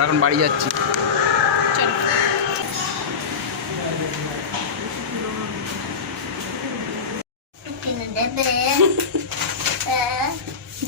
আমরা এখন বাড়ি যাচ্ছি। চলো।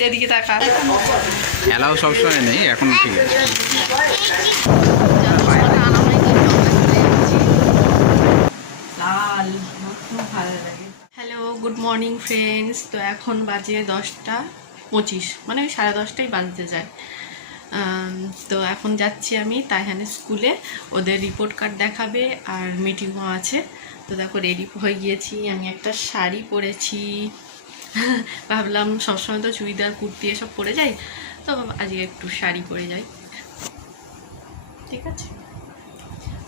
যেদিকে তাকা। এলাও সবসময় নেই, এখন ঠিক আছে। Hello, good morning friends. তো এখন বাজে 10:25, মানে ওই 10:30টাই বাজতে যায়। তো এখন যাচ্ছি আমি তাইহানের স্কুলে, ওদের রিপোর্ট কার্ড দেখাবে আর মিটিংও আছে। তো দেখো রেডি হয়ে গিয়েছি, আমি একটা শাড়ি পরেছি। ভাবলাম সবসময় তো চুড়িদার কুর্তি এসব পরে যাই, তো আজকে একটু শাড়ি পরে যাই, ঠিক আছে।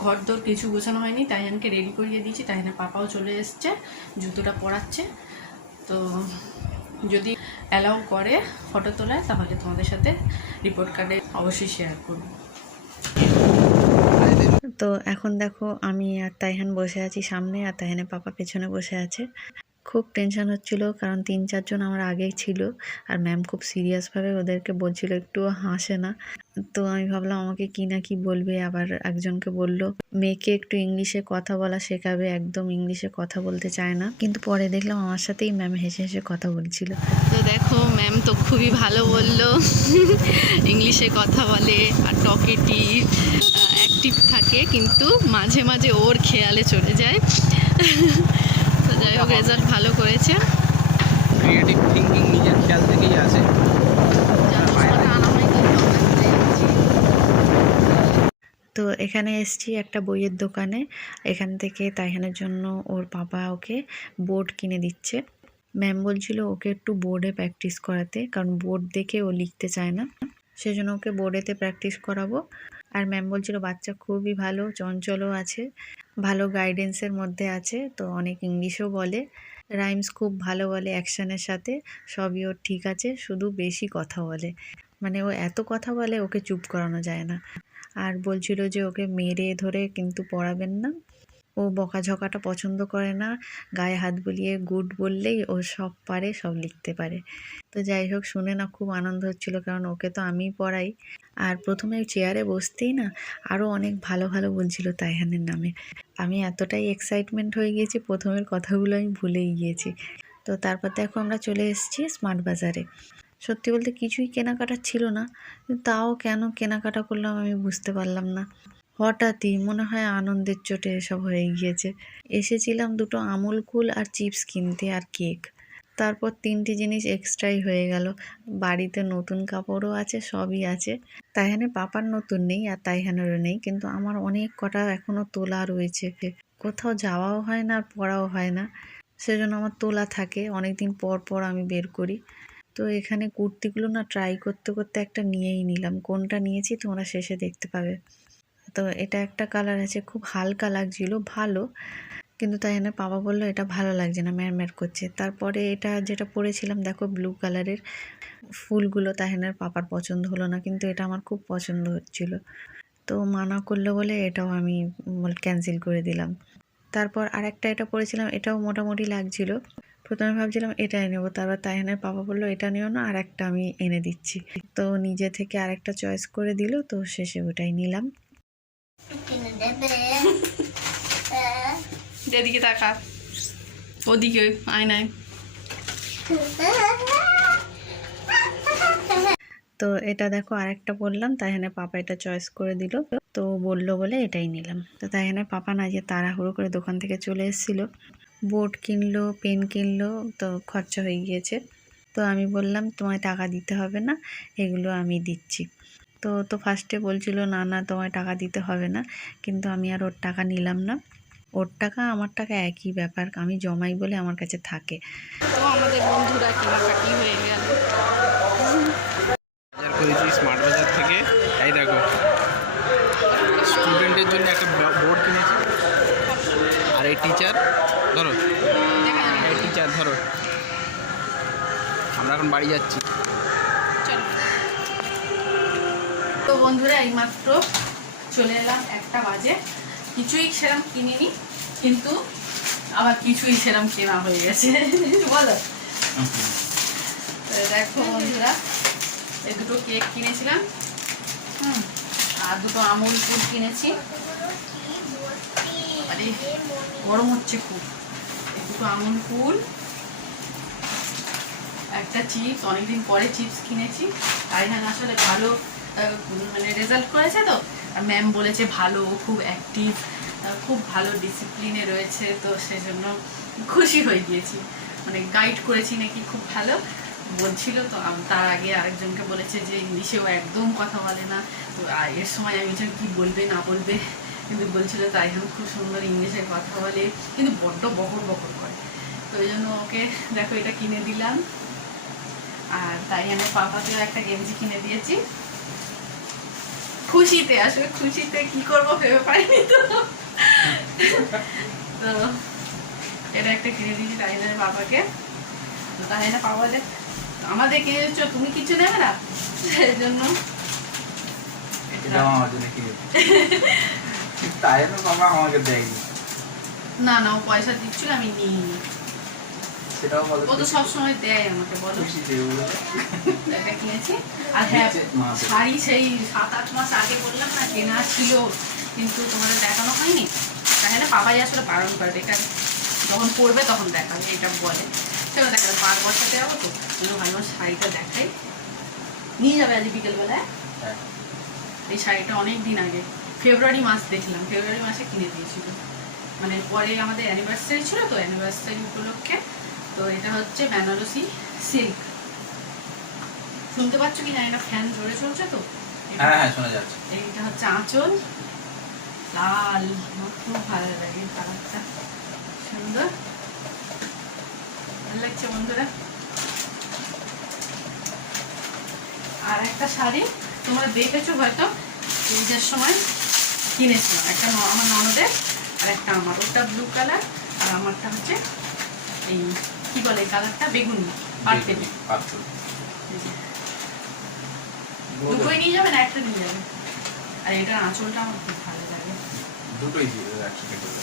ঘর দর কিছু গোছানো হয়নি, তাইহানকে রেডি করিয়ে দিয়েছি। তাইহানের পাপাও চলে এসছে, জুতোটা পরাচ্ছে। তো যদি অ্যালাউ করে ফটো তোলায়, তাহলে তোমাদের সাথে রিপোর্ট কার্ডে অবশ্যই শেয়ার করব। তো এখন দেখো আমি আর তাইহান বসে আছি সামনে, আর তাইহানের পাপা পেছনে বসে আছে। খুব টেনশন হচ্ছিল, কারণ 3-4 জন আমার আগেই ছিল, আর ম্যাম খুব সিরিয়াসভাবে ওদেরকে বলছিল, একটুও হাসে না। তো আমি ভাবলাম আমাকে কি না কি বলবে। আবার একজনকে বলল মেয়েকে একটু ইংলিশে কথা বলা শেখাবে, একদম ইংলিশে কথা বলতে চায় না। কিন্তু পরে দেখলাম আমার সাথেই ম্যাম হেসে হেসে কথা বলছিল। তো দেখো ম্যাম তো খুবই ভালো বললো, ইংলিশে কথা বলে আর টকেটিভ, অ্যাক্টিভ থাকে, কিন্তু মাঝে মাঝে ওর খেয়ালে চলে যায়। তো যাই হোক, রেজাল্ট ভালো করেছে। ক্রিয়েটিভ থিঙ্কিং নিজের খেয়াল থেকেই আসে। তো এখানে এসছি একটা বইয়ের দোকানে। এখান থেকে তাইহানের জন্য ওর বাবা ওকে বোর্ড কিনে দিচ্ছে। ম্যাম বলছিল ওকে একটু বোর্ডে প্র্যাকটিস করাতে, কারণ বোর্ড দেখে ও লিখতে চায় না, সেজন্য ওকে বোর্ডেতে প্র্যাকটিস করাবো। আর ম্যাম বলছিল বাচ্চা খুবই ভালো, চঞ্চলও আছে, ভালো গাইডেন্সের মধ্যে আছে, তো অনেক ইংলিশও বলে, রাইমস খুব ভালো বলে অ্যাকশানের সাথে, সবই ওর ঠিক আছে, শুধু বেশি কথা বলে, মানে ও এত কথা বলে ওকে চুপ করানো যায় না। আর বলছিল যে ওকে মেরে ধরে কিন্তু পড়াবেন না, ও বকাঝকাটা পছন্দ করে না, গায়ে হাত বুলিয়ে গুড বললেই ও সব পারে, সব লিখতে পারে। তো যাই হোক, শুনে না খুব আনন্দ হচ্ছিল, কারণ ওকে তো আমিই পড়াই। আর প্রথমে চেয়ারে বসতেই না আরও অনেক ভালো ভালো বলছিল তাইহানের নামে। আমি এতটাই এক্সাইটমেন্ট হয়ে গিয়েছি, প্রথমের কথাগুলো আমি ভুলেই গিয়েছি। তো তারপর দেখো আমরা চলে এসেছি স্মার্ট বাজারে। সত্যি বলতে কিছুই কেনাকাটা ছিল না, তাও কেন কেনাকাটা করলাম আমি বুঝতে পারলাম না। হঠাৎই মনে হয় আনন্দের চোটে এসব হয়ে গিয়েছে। এসেছিলাম দুটো আমুল কুল আর চিপস কিনতে আর কেক, তারপর 3টে জিনিস এক্সট্রাই হয়ে গেল। বাড়িতে নতুন কাপড়ও আছে, সবই আছে। তাইহানের পাপার নতুন নেই আর তাইহানেরও নেই, কিন্তু আমার অনেক কটা এখনও তোলা রয়েছে। কোথাও যাওয়াও হয় না আর পড়াও হয় না, সেজন্য আমার তোলা থাকে, অনেকদিন পর পর আমি বের করি। তো এখানে কুর্তিগুলো না ট্রাই করতে করতে একটা নিয়েই নিলাম, কোনটা নিয়েছি তোমরা শেষে দেখতে পাবে। তো এটা একটা কালার আছে, খুব হালকা লাগছিল, ভালো, কিন্তু তাই না পাপা বললো এটা ভালো লাগছে না, ম্যারম্যার করছে। তারপরে এটা যেটা পরেছিলাম দেখো ব্লু কালারের, ফুলগুলো তাহেনের পাপার পছন্দ হলো না, কিন্তু এটা আমার খুব পছন্দ হচ্ছিল, তো মানা করলো বলে এটাও আমি ক্যান্সেল করে দিলাম। তারপর আরেকটা এটা পরেছিলাম, এটাও মোটামুটি লাগছিল। প্রথমে ভাবছিলাম এটাই নেবো, তারপর তাইহানের পাপা বললো এটা নিও না, আর একটা আমি এনে দিচ্ছি। তো নিজে থেকে আরেকটা চয়েস করে দিল, তো শেষে ওটাই নিলাম। যেদিকে তাকা, ওদিকে আয়নায়। তো এটা দেখো আরেকটা বললাম, তাইহানের পাপা এটা চয়েস করে দিল, তো বললো বলে এটাই নিলাম। তো তাইহানের পাপা না যে তাড়াহুড়ো করে দোকান থেকে চলে এসেছিল, বোর্ড কিনলো, পেন কিনলো, তো খরচা হয়ে গিয়েছে। তো আমি বললাম তোমায় টাকা দিতে হবে না, এগুলো আমি দিচ্ছি। তো ফার্স্টে বলছিল না না তোমায় টাকা দিতে হবে না, কিন্তু আমি আর ওর টাকা নিলাম না, ওর টাকা আমার টাকা একই ব্যাপার, আমি জমাই বলে আমার কাছে থাকে। তো আমাদের বন্ধুরা কেনাকাটি হয়ে গেল। বাজার করেছি স্মার্ট বাজার থেকে। এই দেখো স্টুডেন্টের জন্য একটা বোর্ড কিনেছি, আর এই টিচার ধরো, এই টিচার ধরো। আমরা এখন বাড়ি যাচ্ছি। চলো। তো বন্ধুরা এইমাত্র চলে এলাম, 1টা বাজে, কিছুই সেরম কিনিনি, কিন্তু আবার কিছুই সেরম কেনা হয়ে গেছে, বলো। দেখো বন্ধুরা, এই দুটো কেক কিনেছিলাম, আর দুটো আমুল কুল কিনেছি। আরে গরম হচ্ছে খুব। দুটো আমুল কুল, একটা চিপস, অনেকদিন পরে চিপস কিনেছি। তাইহান আসলে ভালো মানে রেজাল্ট করেছে তো, আর ম্যাম বলেছে ভালো, খুব অ্যাক্টিভ, খুব ভালো ডিসিপ্লিনে রয়েছে, তো সেজন্য খুশি হয়ে গিয়েছি। মানে গাইড করেছি নাকি খুব ভালো বলছিল। তো তার আগে আরেকজনকে বলেছে যে ইংলিশেও একদম কথা বলে না, তো এর সময় আমি কি বলবে না বলবে, কিন্তু বলছিল তাইহান খুব সুন্দর ইংলিশে কথা বলে, কিন্তু বড্ড বকর বকর করে। তো ওই জন্য ওকে দেখো এটা কিনে দিলাম। আর তাইহানের পাপাকেও একটা গেঞ্জি কিনে দিয়েছি খুশিতে। আসলে খুশিতে কি করবো ভেবে পাইনি, তো তো এটা একটা কিনে দিয়েছি তাইহানের পাপাকে। তো তাইহানের পাপা যে আমাদের কিনে দিচ্ছ, তুমি কিছু নেবে না, সেই জন্য না না ও পয়সা দিচ্ছিল, আমি নিইনি। ও তো সবসময় দেয় আমাকে, বলো। এটা কিনেছি। আর হ্যাঁ, শাড়ি সেই 7-8 মাস আগে বললাম না কেনা ছিল, কিন্তু তোমাদের দেখানো হয়নি। তাহলে বাবাই আসলে বারণ করে, এটা যখন পড়বে তখন দেখাবে, এটা বলে। সেটা দেখাবে, 5 বছরতে যাবো তো, ভালো শাড়িটা দেখাই, নিয়ে যাবে আজ বিকেলবেলায়। এই শাড়িটা অনেক দিন আগে ফেব্রুয়ারি মাস দেখলাম, ফেব্রুয়ারি মাসে কিনে দিয়েছিল। মানে পরে আমাদের অ্যানিভার্সারি ছিল তো, অ্যানিভার্সারি উপলক্ষে। তো এটা হচ্ছে বেনারসি সিল্ক। শুনতে পাচ্ছ কি জানি না, ফ্যান জোরে চলছে তো। হ্যাঁ শোনা যাচ্ছে। এইটা হচ্ছে আঁচল, লাল, খুব ভালো লাগে কালারটা, সুন্দর, ভালো লাগছে বন্ধুরা। আর একটা শাড়ি তোমরা দেখেছো হয়তো, ঈদের সময় কিনেছিলাম, একটা আমার ননদের আর একটা আমার, ওটা ব্লু কালার আর আমারটা হচ্ছে এই কি বলে কালারটা, বেগুনি, পার্পেল। দুটোই নিয়ে যাবেন, একটা নিয়ে যাবেন। আর এটার আঁচলটা আমার খুব ভালো লাগে, দুটোই দিয়ে একসাথে করে।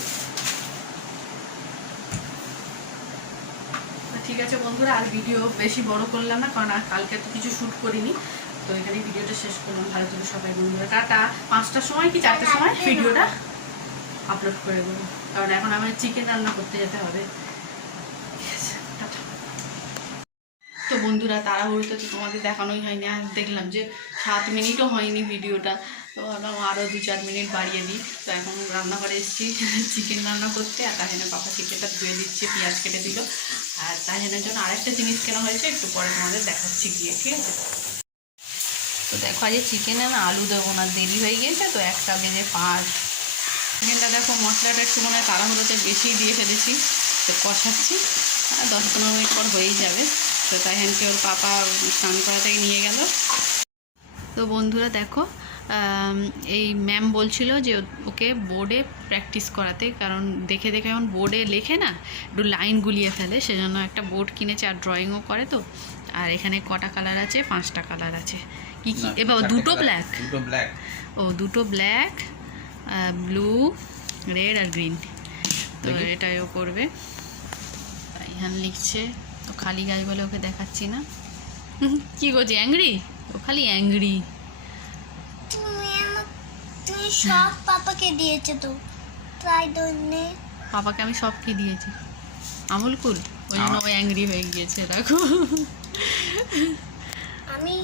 ঠিক আছে বন্ধুরা, আর ভিডিও বেশি বড় করলাম না, কারণ আর কালকে তো কিছু শ্যুট করিনি। তো এখানে ভিডিওটা শেষ করলাম। ভালো থেকে সবাই বন্ধুরা, টাটা। 5টার সময় কি 4টার সময় ভিডিওটা আপলোড করে দেবো, কারণ এখন আমার চিকেন রান্না করতে যেতে হবে। তো বন্ধুরা, তাড়াহুড়োতে তো তোমাদের দেখানোই হয়নি, আর দেখলাম যে 7 মিনিটও হয়নি ভিডিওটা, তো ভাবলাম আরও 2-4 মিনিট বাড়িয়ে দিই। তো এখন রান্নাঘরে এসেছি চিকেন রান্না করতে, আর তাহিনের পাপা চিকেনটা ধুয়ে দিচ্ছে, পেঁয়াজ কেটে দিল। আর তাহিনের জন্য আরেকটা জিনিস কেনা হয়েছে, একটু পরে তোমাদের দেখাচ্ছি গিয়ে, ঠিক আছে। তো দেখো আজ চিকেনে না আলু দেবো না, দেরি হয়ে গিয়েছে তো, 1টা বেজে 5। চিকেনটা দেখো মশলাটা একটু মনে হয় তাড়াহুড়োতে বেশি দিয়ে ফেলেছি, তো কষাচ্ছি, আর 10-15 মিনিট পর হয়েই যাবে। তো তাইহানকে ওর পাপা স্নান করা থেকে নিয়ে গেল। তো বন্ধুরা দেখো, এই ম্যাম বলছিল যে ওকে বোর্ডে প্র্যাকটিস করাতে, কারণ দেখে দেখে এখন বোর্ডে লেখে না, একটু লাইন গুলিয়ে ফেলে, সেজন্য একটা বোর্ড কিনেছে। আর ড্রয়িংও করে তো। আর এখানে কটা কালার আছে, 5টা কালার আছে। কি কি এবার দুটো ব্ল্যাক, ও দুটো ব্ল্যাক, ব্লু, রেড আর গ্রিন। তো এটাইও করবে। তাইহান লিখছে, তো খালি গায়ে বলে ওকে দেখাচ্ছি না। কি করছি, অ্যাংরি? ও খালি অ্যাংরি। তুমি সব পাপাকে দিয়েছো তো, তাই জন্যে। পাপাকে আমি সব কি দিয়েছি, আমুল কুল, ওই জন্য ও অ্যাংরি হয়ে গিয়েছে, দেখো। আমি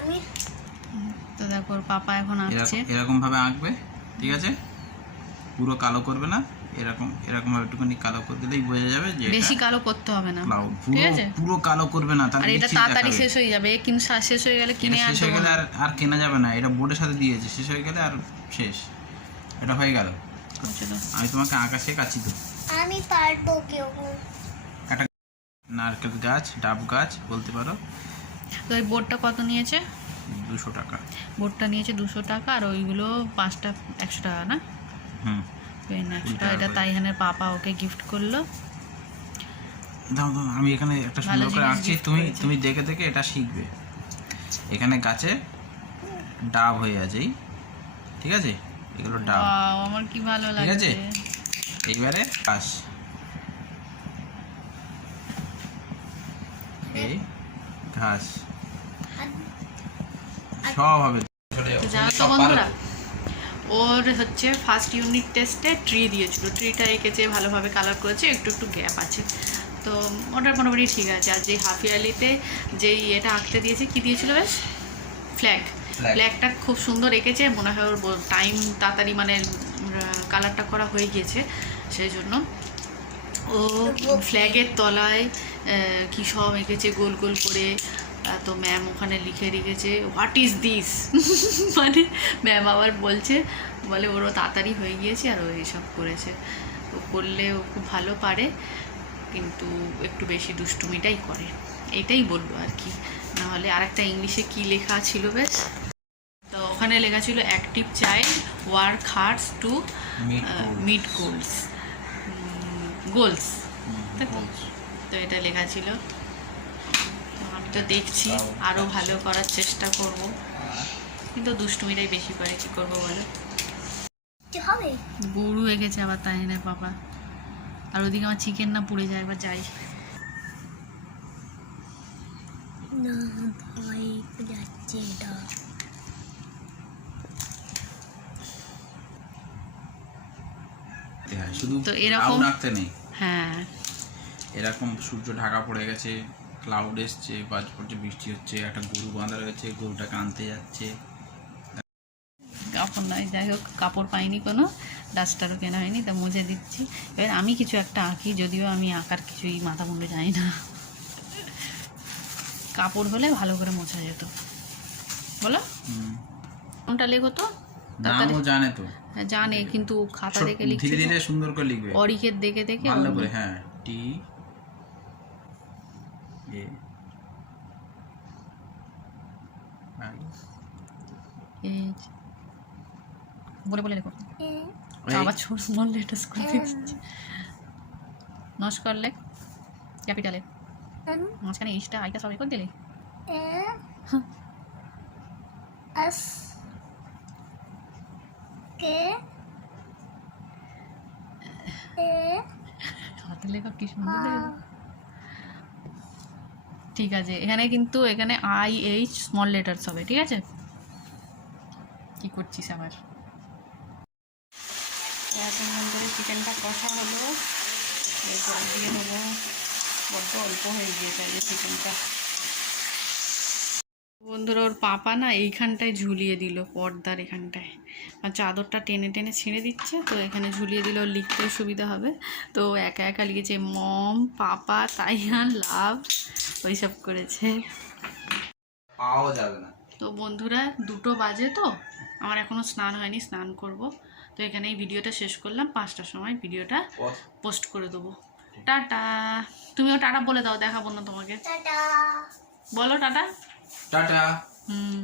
আমি তো দেখো ওর পাপা এখন আসছে, এরকম ভাবে আঁকবে, ঠিক আছে, পুরো কালো করবে না, এরকম এরকম ভাবে একটুখানি কালো করে দিলেই বোঝা যাবে যে বেশি কালো করতে হবে না, ঠিক আছে। পুরো কালো করবে না, আর এটা তাড়াতাড়ি শেষ হয়ে যাবে, কিন্তু শেষ হয়ে গেলে কিনে শেষ হয়ে গেলে আর কেনা যাবে না, এটা বোর্ডের সাথে দিয়েছে, শেষ হয়ে গেলে আর শেষ, এটা হয়ে গেল। আমি তোমাকে আঁকা শেখাচ্ছি তো। আমি পারবো, কেউ একটা নারকেল গাছ, ডাব গাছ বলতে পারো। তো এই বোর্ডটা কত নিয়েছে? 200 টাকা। বোর্ডটা নিয়েছে 200 টাকা, আর ওইগুলো 5টা 100 টাকা না? পেন 100 টাকা। এটা তাইহানের পাপা ওকে গিফট করলো। দাও দাও, আমি এখানে একটা সুন্দর করে আঁকছি, তুমি দেখে দেখে এটা শিখবে। এখানে গাছে ডাব হয়ে আছে, ঠিক আছে, এগুলো ডাব, আমার কি ভালো ঠিক আছে। লাগছে। এইবারে ঘাস, এই ঘাস সব হবে। তো জানো তো বন্ধুরা, ওর হচ্ছে ফার্স্ট ইউনিট টেস্টে ট্রি দিয়েছিল, ট্রিটা এঁকেছে ভালোভাবে, কালার করেছে, একটু একটু গ্যাপ আছে, তো ওটা মোটামুটি ঠিক আছে। আর যেই হাফ ইয়ারলিতে যেই এটা আঁকতে দিয়েছে, কি দিয়েছিল বেশ, ফ্ল্যাগটা খুব সুন্দর এঁকেছে, মনে হয় ওর টাইম তাড়াতাড়ি মানে কালারটা করা হয়ে গিয়েছে, সেই জন্য ও ফ্ল্যাগের তলায় কী সব এঁকেছে গোল গোল করে। তো ম্যাম ওখানে লিখে রেখেছে হোয়াট ইজ দিস, মানে ম্যাম আবার বলে ওরও তাড়াতাড়ি হয়ে গিয়েছে আর ও এইসব করেছে। ও করলে ও খুব ভালো পারে, কিন্তু একটু বেশি দুষ্টুমিটাই করে, এইটাই বলবো আর কি। নাহলে আরেকটা ইংলিশে কি লেখা ছিল বেশ, তো ওখানে লেখা ছিল active child work hards to meet goals, তো এটা লেখা ছিল। তো আমি তো দেখছি আরও ভালো করার চেষ্টা করব, কিন্তু দুষ্টুমিটাই বেশি করে, কী করবো বলো। হবে গরু এঁকেছে আবার তাই না বাবা, আর ওদিকে আমার চিকেন না পুড়ে যায়, এবার যাই। না ভয় যাচ্ছে এটা। শুধু তো এরকম আঁকতে নেই, হ্যাঁ এরকম সূর্য ঢাকা পড়ে গেছে, ক্লাউড এসছে, বাজ পড়ছে, বৃষ্টি হচ্ছে, একটা গরু বাঁধা রয়েছে, গরুটাকে আনতে যাচ্ছে। কাপড় নয়, যাই হোক কাপড় পাইনি, কোনো ডাস্টারও কেনা হয়নি, তা মুছে দিচ্ছি। এবার আমি কিছু একটা আঁকি, যদিও আমি আঁকার কিছুই মাথা মুন্ডে জানি না, কাপড় হলে ভালো করে মোছা যেত, বলো কোনটা লেখো তো। নামও জানে তো, হ্যাঁ জানে, কিন্তু খাতা দেখে লিখছে, ধীরে ধীরে সুন্দর করে লিখবে, অরিকের দেখে দেখে ভালো করে। হ্যাঁ, টি এ বলে বলে লেখো, এ আবার ছোট স্মল লেটার্স করে দিচ্ছি। নস্কর লেখ ক্যাপিটালে, মাঝখানে এইচটা আইটা সব রেকর্ড দিলে। এ এস কে এ হাতের লেখা কি সুন্দর দেখো। ঠিক আছে, এখানে কিন্তু এখানে আই এইচ স্মল লেটার্স হবে, ঠিক আছে। কি করছিস আবার? এতক্ষণ ধরে চিকেনটা কষা হলো, এরপর দিয়ে দেবো, বড্ড অল্প হয়ে গিয়েছে এই চিকেনটা। বন্ধুরা, ওর পাপা না এইখানটায় ঝুলিয়ে দিল, পর্দার এখানটায়, আর চাদরটা টেনে টেনে ছিঁড়ে দিচ্ছে, তো এখানে ঝুলিয়ে দিলে ওর লিখতেও সুবিধা হবে। তো একা একা লিখেছে মম, পাপা, তাইয়ান, লাভ, ওইসব করেছে। পাওয়া যাবে না। তো বন্ধুরা 2টো বাজে, তো আমার এখনও স্নান হয়নি, স্নান করব। তো এখানে এই ভিডিওটা শেষ করলাম, 5টার সময় ভিডিওটা পোস্ট করে দেবো। টাটা, তুমিও টাটা বলে দাও, দেখাবো না তোমাকে, টাটা বলো টাটা। টাটা। হুম।